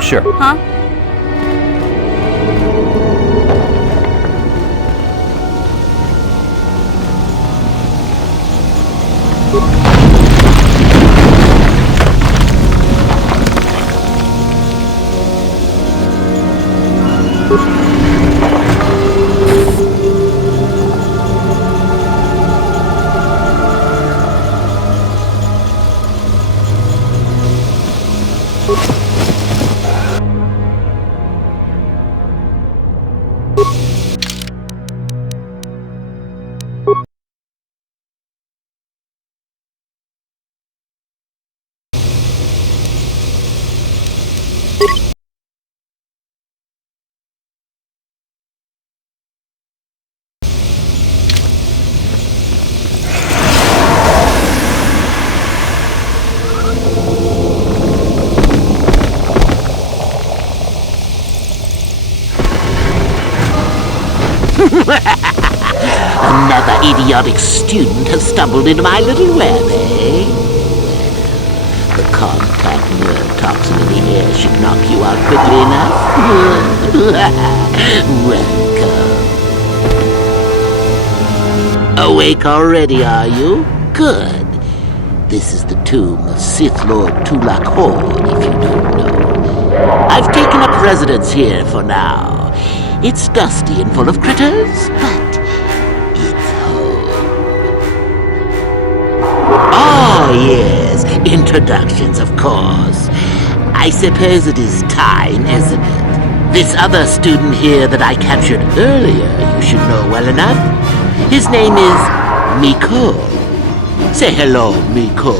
Sure. Huh? Another idiotic student has stumbled into my little web, eh? The contact nerve toxin in the air should knock you out quickly enough. Welcome. Awake already, are you? Good. This is the tomb of Sith Lord Tulak Hord, if you don't know. I've taken up residence here for now. It's dusty and full of critters, but it's home. Oh, yes, introductions, of course. I suppose it is time, isn't it? This other student here that I captured earlier, you should know well enough. His name is Miko. Say hello, Miko.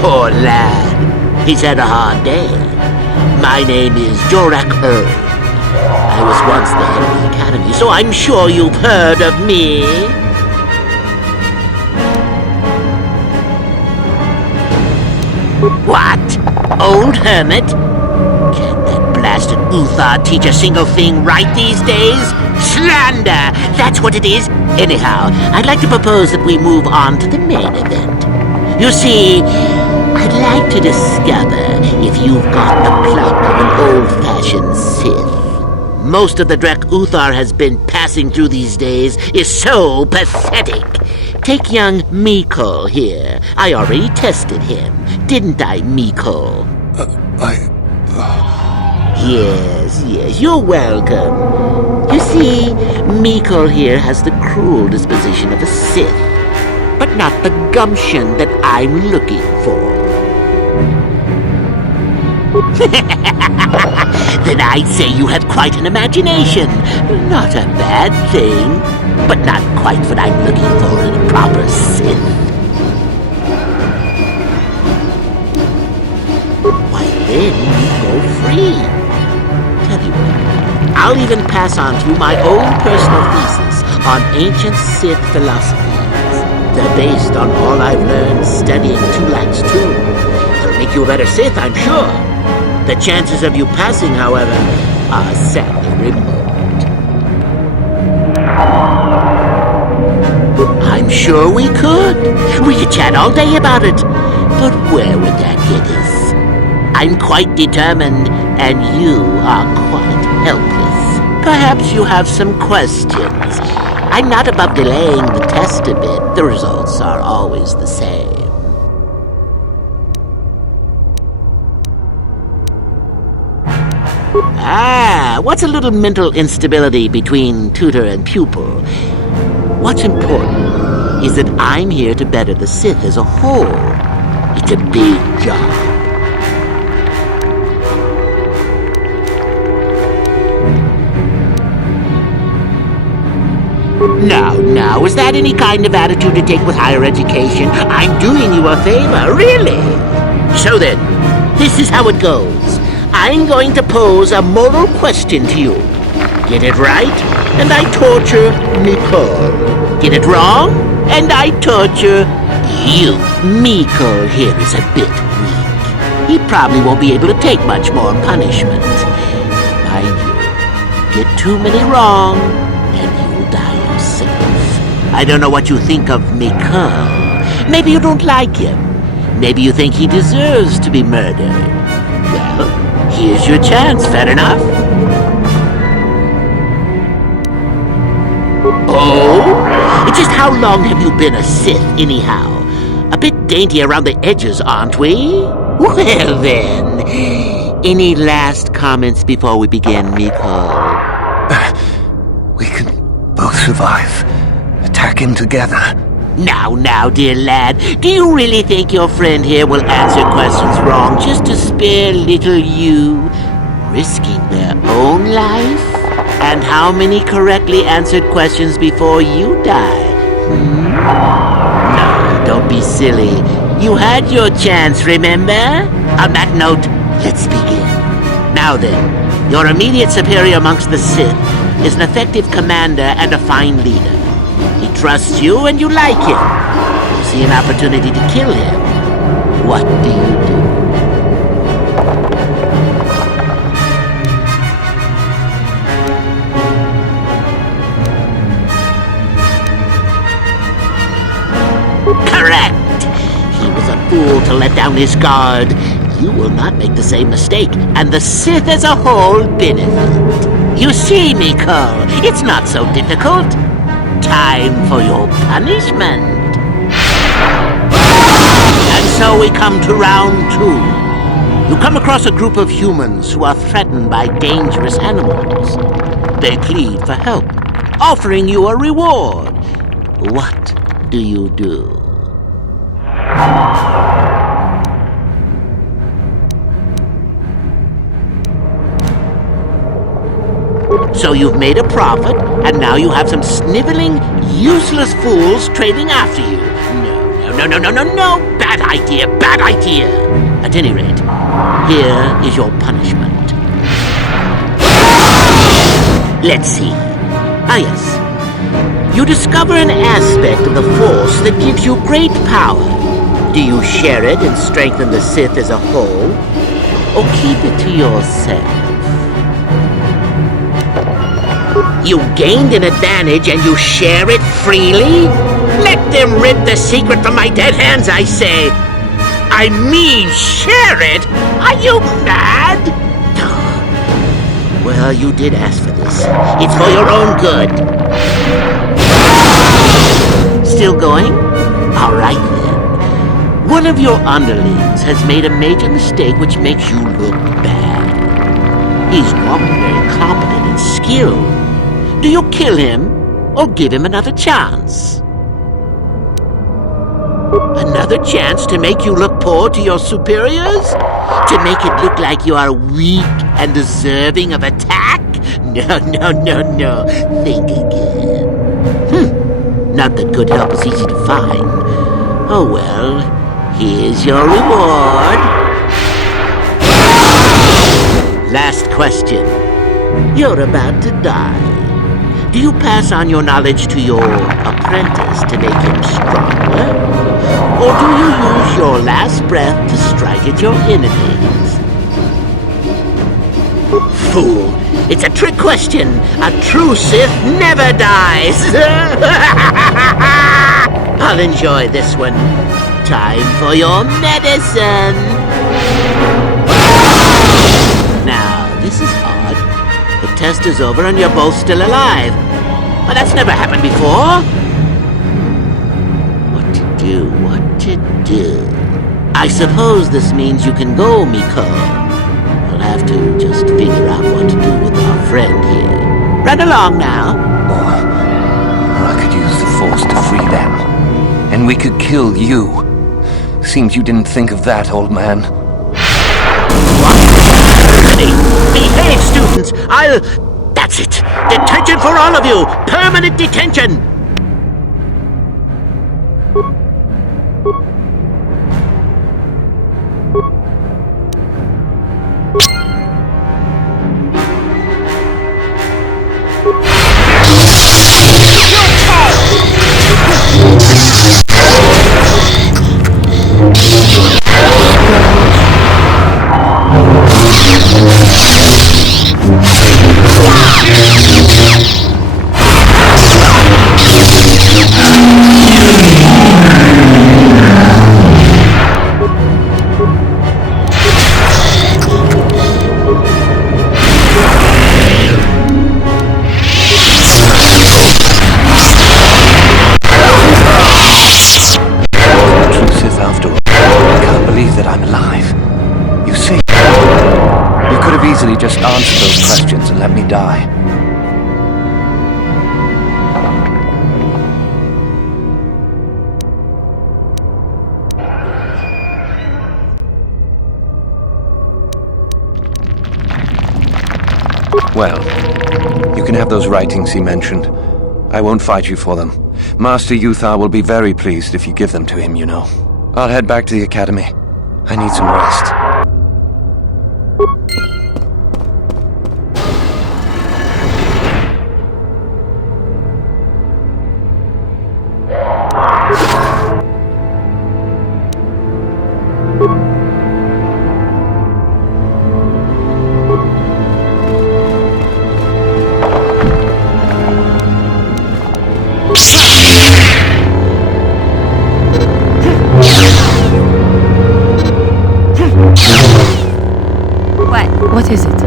Poor lad. He's had a hard day. My name is Jorak Erd. I was once the head of the academy, so I'm sure you've heard of me. What? Old hermit? Can't that blasted Uthar teach a single thing right these days? Slander! That's what it is. Anyhow, I'd like to propose that we move on to the main event. You see, I'd like to discover if you've got the pluck of an old-fashioned Sith. Most of the Drek Uthar has been passing through these days is so pathetic. Take young Miko here. I already tested him, didn't I, Miko? Yes, you're welcome. You see, Miko here has the cruel disposition of a Sith, but not the gumption that I'm looking for. Then I'd say you have quite an imagination. Not a bad thing, but not quite what I'm looking for in a proper Sith. Why then, you go free. Tell you what, I'll even pass on to you my own personal thesis on ancient Sith philosophies. They're based on all I've learned studying Tulak's tomb. It'll make you a better Sith, I'm sure. The chances of you passing, however, are sadly remote. I'm sure we could. We could chat all day about it. But where would that get us? I'm quite determined, and you are quite helpless. Perhaps you have some questions. I'm not above delaying the test a bit. The results are always the same. What's a little mental instability between tutor and pupil? What's important is that I'm here to better the Sith as a whole. It's a big job. Now, is that any kind of attitude to take with higher education? I'm doing you a favor, really. So then, this is how it goes. I'm going to pose a moral question to you. Get it right, and I torture Nicole. Get it wrong, and I torture you. Miko here is a bit weak. He probably won't be able to take much more punishment. Mind you, get too many wrong, and you'll die yourself. I don't know what you think of Miko. Maybe you don't like him. Maybe you think he deserves to be murdered. Well, here's your chance, fair enough? Oh? Just how long have you been a Sith, anyhow? A bit dainty around the edges, aren't we? Well then, any last comments before we begin, Miko? We can both survive. Attacking together. Now, dear lad, do you really think your friend here will answer questions wrong just to spare little you, risking their own life? And how many correctly answered questions before you die? No, don't be silly. You had your chance, remember? On that note, let's begin. Now then, your immediate superior amongst the Sith is an effective commander and a fine leader. He trusts you and you like him. You see an opportunity to kill him. What do you do? Correct! He was a fool to let down his guard. You will not make the same mistake, and the Sith as a whole benefit. You see, Miko, it's not so difficult. Time for your punishment. And so we come to round 2. You come across a group of humans who are threatened by dangerous animals. They plead for help, offering you a reward. What do you do? So you've made a profit, and now you have some sniveling, useless fools trading after you. No. Bad idea. At any rate, here is your punishment. Let's see. Yes. You discover an aspect of the Force that gives you great power. Do you share it and strengthen the Sith as a whole? Or keep it to yourself? You gained an advantage and you share it freely? Let them rip the secret from my dead hands, I say! I mean, share it? Are you mad? Well, you did ask for this. It's for your own good. Still going? All right, then. One of your underlings has made a major mistake which makes you look bad. He's normally very competent and skilled. Do you kill him, or give him another chance? Another chance to make you look poor to your superiors? To make it look like you are weak and deserving of attack? No. Think again. Not that good help is easy to find. Oh well, here's your reward. Last question. You're about to die. Do you pass on your knowledge to your apprentice to make him stronger? Or do you use your last breath to strike at your enemies? Fool! It's a trick question! A true Sith never dies! I'll enjoy this one. Time for your medicine! Now, this is odd. The test is over and you're both still alive. But that's never happened before. What to do? I suppose this means you can go, Miko. We'll have to just figure out what to do with our friend here. Run along now. Or I could use the Force to free them. And we could kill you. Seems you didn't think of that, old man. Behave, students! That's it! Detention for all of you! Permanent detention! believe that I'm alive. You see, you could have easily just answered those questions and let me die. Well, you can have those writings he mentioned. I won't fight you for them. Master Uthar will be very pleased if you give them to him, you know. I'll head back to the academy. I need some rest. What is it?